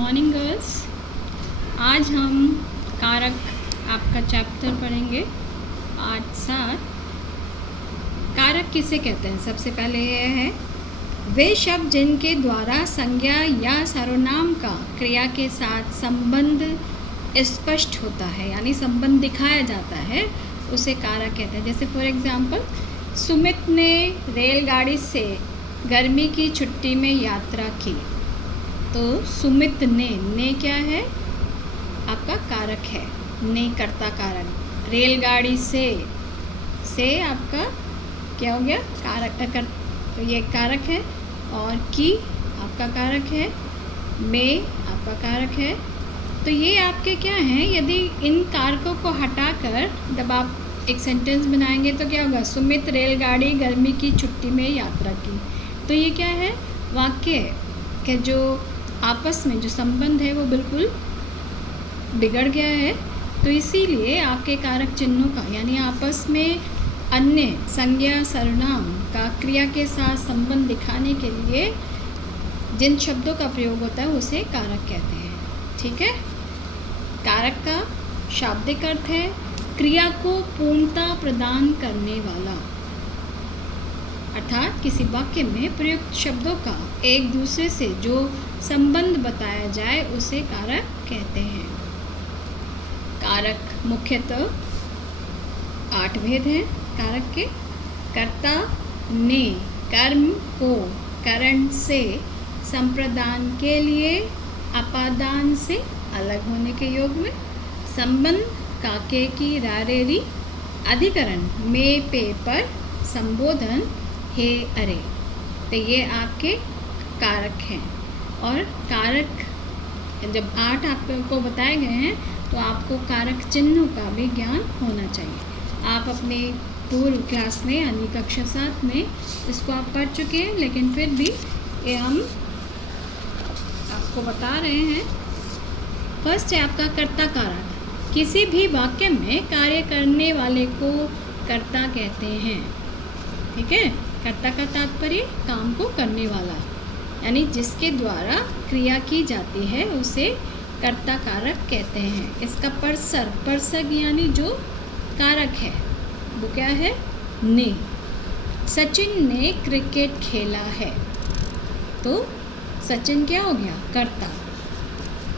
Morning girls. आज हम कारक आपका चैप्टर पढ़ेंगे 8-7। कारक किसे कहते हैं? सबसे पहले यह है वे शब्द जिनके द्वारा संज्ञा या सर्वनाम का क्रिया के साथ संबंध स्पष्ट होता है, यानी संबंध दिखाया जाता है, उसे कारक कहते हैं। जैसे फॉर एग्जांपल, सुमित ने रेलगाड़ी से गर्मी की छुट्टी में यात्रा की। तो सुमित ने क्या है? आपका कारक है। ने कर्ता कारक। रेलगाड़ी से आपका क्या हो गया? कारक। तो ये कारक है। और की आपका कारक है। में आपका कारक है। तो ये आपके क्या हैं? यदि इन कारकों को हटाकर जब आप एक सेंटेंस बनाएंगे तो क्या होगा? सुमित रेलगाड़ी गर्मी की छुट्टी में यात्रा की। तो ये क्या है? वाक्य के जो आपस में जो संबंध है वो बिल्कुल बिगड़ गया है। तो इसीलिए आपके कारक चिन्हों का, यानी आपस में अन्य संज्ञा सर्वनाम का क्रिया के साथ संबंध दिखाने के लिए जिन शब्दों का प्रयोग होता है उसे कारक कहते हैं। ठीक है। कारक का शाब्दिक अर्थ है क्रिया को पूर्णता प्रदान करने वाला, अर्थात किसी वाक्य में प्रयुक्त शब्दों का एक दूसरे से जो संबंध बताया जाए उसे कारक कहते हैं। कारक मुख्यतः 8 भेद हैं कारक के। कर्ता ने कर्म को करण से संप्रदान के लिए अपादान से अलग होने के योग में, संबंध काके की रारेरी अधिकरण में पे पर संबोधन हे अरे। तो ये आपके कारक हैं। और कारक जब 8 आपको बताए गए हैं तो आपको कारक चिन्हों का भी ज्ञान होना चाहिए। आप अपने पूर्व क्लास में यानी कक्षा 7 में इसको आप पढ़ चुके हैं, लेकिन फिर भी ये हम आपको बता रहे हैं। फर्स्ट है आपका कर्ता कारक। किसी भी वाक्य में कार्य करने वाले को कर्ता कहते हैं। ठीक है। कर्ता का तात्पर्य काम को करने वाला, यानी जिसके द्वारा क्रिया की जाती है उसे कर्ता कारक कहते हैं। इसका परसर्ग यानी जो कारक है वो क्या है? ने। सचिन ने क्रिकेट खेला है। तो सचिन क्या हो गया? कर्ता।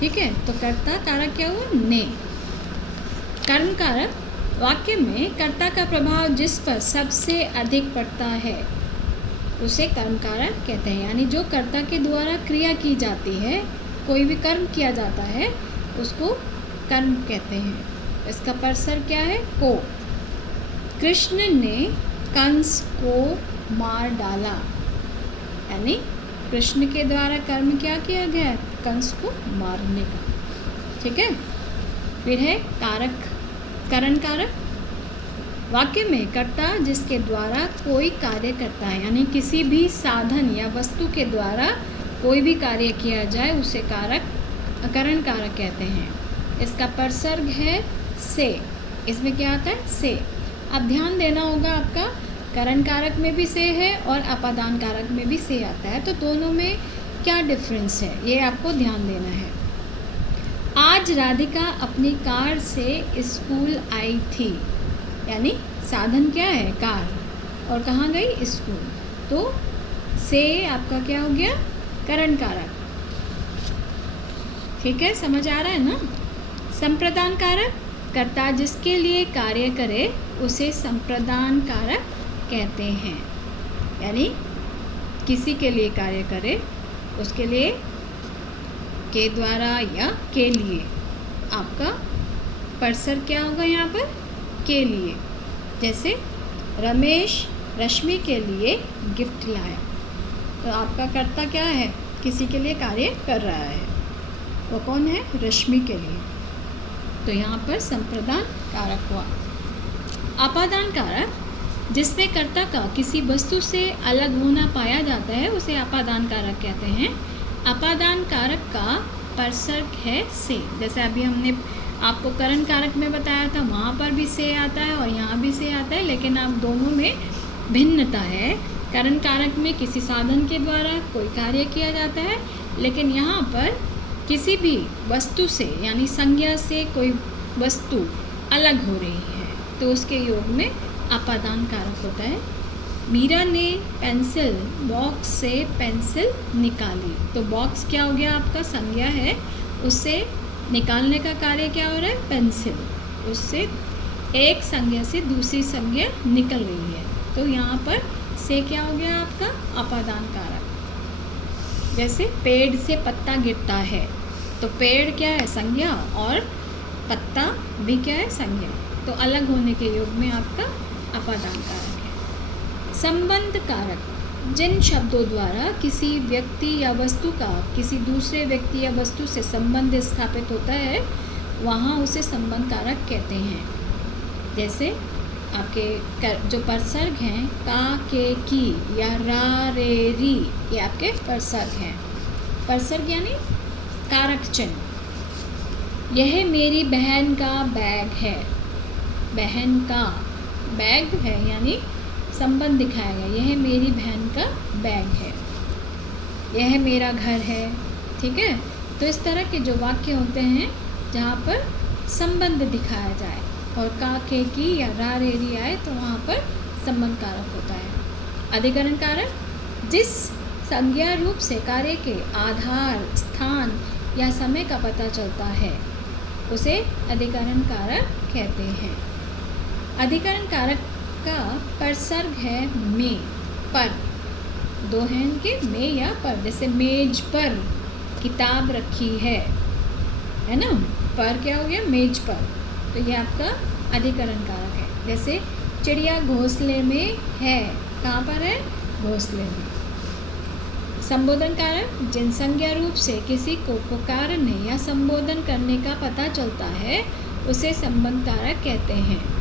ठीक है। तो कर्ता कारक क्या हुआ? ने। कर्म कारक वाक्य में कर्ता का प्रभाव जिस पर सबसे अधिक पड़ता है उसे कर्म कारक कहते हैं, यानी जो कर्ता के द्वारा क्रिया की जाती है, कोई भी कर्म किया जाता है उसको कर्म कहते हैं। इसका परसर क्या है? को। कृष्ण ने कंस को मार डाला, यानी कृष्ण के द्वारा कर्म क्या किया गया? कंस को मारने का। ठीक है। फिर है कारक करण कारक। वाक्य में कर्ता जिसके द्वारा कोई कार्य करता है, यानी किसी भी साधन या वस्तु के द्वारा कोई भी कार्य किया जाए उसे करण कारक कहते हैं। इसका परसर्ग है से। इसमें क्या आता है? से। अब ध्यान देना होगा, आपका करण कारक में भी से है और अपादान कारक में भी से आता है। तो दोनों में क्या डिफरेंस है ये आपको ध्यान देना है। आज राधिका अपनी कार से स्कूल आई थी, यानी साधन क्या है? कार। और कहाँ गई? स्कूल। तो से आपका क्या हो गया? करण कारक। ठीक है। समझ आ रहा है ना? संप्रदान कारक कर्ता जिसके लिए कार्य करे उसे संप्रदान कारक कहते हैं, यानी किसी के लिए कार्य करे उसके लिए के द्वारा या के लिए। आपका परसर क्या होगा यहाँ पर? के लिए। जैसे रमेश रश्मि के लिए गिफ्ट लाया। तो आपका कर्ता क्या है? किसी के लिए कार्य कर रहा है। वो कौन है? रश्मि के लिए। तो यहाँ पर संप्रदान कारक हुआ। अपादान कारक जिसमें कर्ता का किसी वस्तु से अलग होना पाया जाता है उसे अपादान कारक कहते हैं। अपादान कारक का परसर्ग है से। जैसे अभी हमने आपको करण कारक में बताया था, वहाँ पर भी से आता है और यहाँ भी से आता है, लेकिन आप दोनों में भिन्नता है। करण कारक में किसी साधन के द्वारा कोई कार्य किया जाता है, लेकिन यहाँ पर किसी भी वस्तु से यानी संज्ञा से कोई वस्तु अलग हो रही है तो उसके योग में अपादान कारक होता है। मीरा ने पेंसिल बॉक्स से पेंसिल निकाली, तो बॉक्स क्या हो गया आपका, संज्ञा है, उससे निकालने का कार्य क्या हो रहा है, पेंसिल, उससे एक संज्ञा से दूसरी संज्ञा निकल रही है, तो यहाँ पर से क्या हो गया आपका, अपादान कारक। जैसे पेड़ से पत्ता गिरता है, तो पेड़ क्या है, संज्ञा, और पत्ता भी क्या है, संज्ञा, तो अलग होने के योग में आपका अपादान कारक है। संबंध कारक, जिन शब्दों द्वारा किसी व्यक्ति या वस्तु का किसी दूसरे व्यक्ति या वस्तु से संबंध स्थापित होता है वहाँ उसे संबंध कारक कहते हैं। जैसे आपके जो परसर्ग हैं का, के, की या रा, रे, री, ये आपके परसर्ग हैं। परसर्ग यानी कारक चिन्ह। यह मेरी बहन का बैग है, बहन का बैग है यानी संबंध दिखाया गया, यह मेरी बहन का बैग है, यह मेरा घर है, ठीक है। तो इस तरह के जो वाक्य होते हैं जहाँ पर संबंध दिखाया जाए और का, के, की या रा, रे, री आए तो वहाँ पर संबंध कारक होता है। अधिकरण कारक, जिस संज्ञा रूप से कार्य के आधार, स्थान या समय का पता चलता है उसे अधिकरण कारक कहते हैं। अधिकरण कारक का परसर्ग है में, पर, दो हैं इनके, में या पर। जैसे मेज पर किताब रखी है ना, पर क्या हो गया, मेज पर, तो ये आपका अधिकरण कारक है। जैसे चिड़िया घोंसले में है, कहाँ पर है, घोंसले में। संबोधन कारक, जिन संज्ञा रूप से किसी को पुकारने या संबोधन करने का पता चलता है उसे संबंध कारक कहते हैं।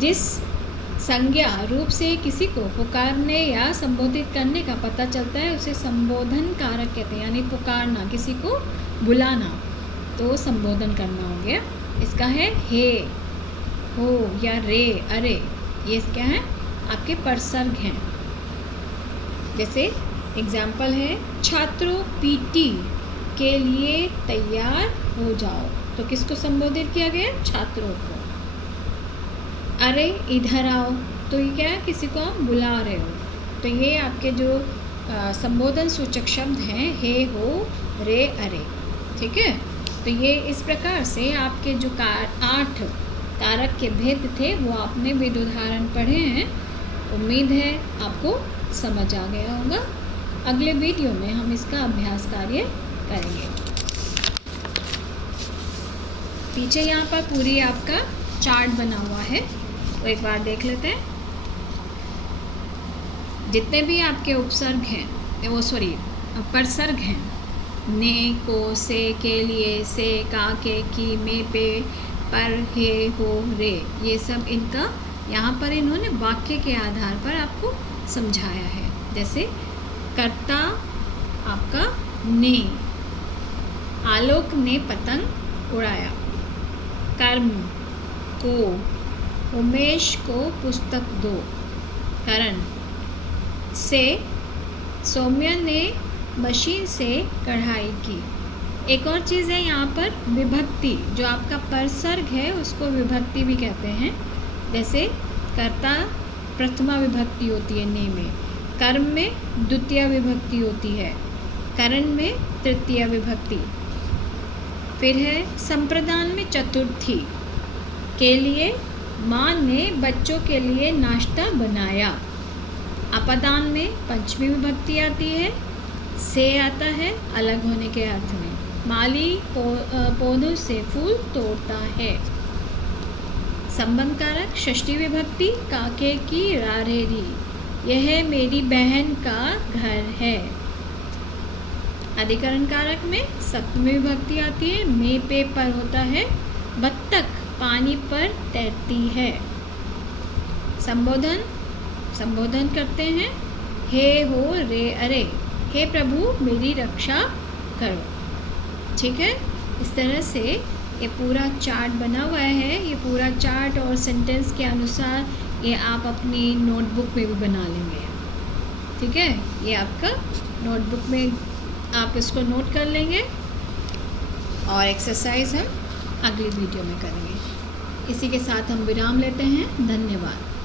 जिस संज्ञा रूप से किसी को पुकारने या संबोधित करने का पता चलता है उसे संबोधन कारक कहते हैं, यानी पुकारना, किसी को बुलाना, तो संबोधन करना हो गया। इसका है हे, हो या रे, अरे, ये क्या है, आपके परसर्ग हैं। जैसे एग्जाम्पल है, छात्रों पीटी के लिए तैयार हो जाओ, तो किसको संबोधित किया गया, छात्रों को। अरे इधर आओ, तो ये क्या है, किसी को आप बुला रहे हो, तो ये आपके जो संबोधन सूचक शब्द हैं हे, हो, रे, अरे, ठीक है। तो ये इस प्रकार से आपके जो 8 कारक के भेद थे वो आपने विद उदाहरण पढ़े हैं। उम्मीद है आपको समझ आ गया होगा। अगले वीडियो में हम इसका अभ्यास कार्य करेंगे। पीछे यहाँ पर पूरी आपका चार्ट बना हुआ है, तो एक बार देख लेते हैं। जितने भी आपके उपसर्ग हैं, परसर्ग हैं, ने, को, से, के लिए, से, का, के, की, में, पे, पर, हे, हो, रे, ये सब इनका यहाँ पर इन्होंने वाक्य के आधार पर आपको समझाया है। जैसे कर्ता आपका ने, आलोक ने पतंग उड़ाया। कर्म को, उमेश को पुस्तक दो। करण से, सौम्या ने मशीन से कढ़ाई की। एक और चीज़ है यहाँ पर विभक्ति, जो आपका परसर्ग है उसको विभक्ति भी कहते हैं। जैसे कर्ता प्रथमा विभक्ति होती है ने में, कर्म में द्वितीय विभक्ति होती है, करण में तृतीय विभक्ति। फिर है संप्रदान में चतुर्थी, के लिए माँ ने बच्चों के लिए नाश्ता बनाया। अपादान में पंचमी विभक्ति आती है, से आता है अलग होने के अर्थ में। माली पौधों से फूल तोड़ता है। संबंध कारक षष्ठी विभक्ति, काके की, रारेरी, यह मेरी बहन का घर है। अधिकरण कारक में सप्तमी विभक्ति आती है, में, पे, पर होता है। बत्तख पानी पर तैरती है। संबोधन करते हैं, हे, हो, रे, अरे, हे प्रभु मेरी रक्षा करो। ठीक है, इस तरह से ये पूरा चार्ट बना हुआ है। ये पूरा चार्ट और सेंटेंस के अनुसार ये आप अपनी नोटबुक में भी बना लेंगे। ठीक है, ये आपका नोटबुक में आप इसको नोट कर लेंगे और एक्सरसाइज हम अगली वीडियो में करेंगे। इसी के साथ हम विराम लेते हैं। धन्यवाद।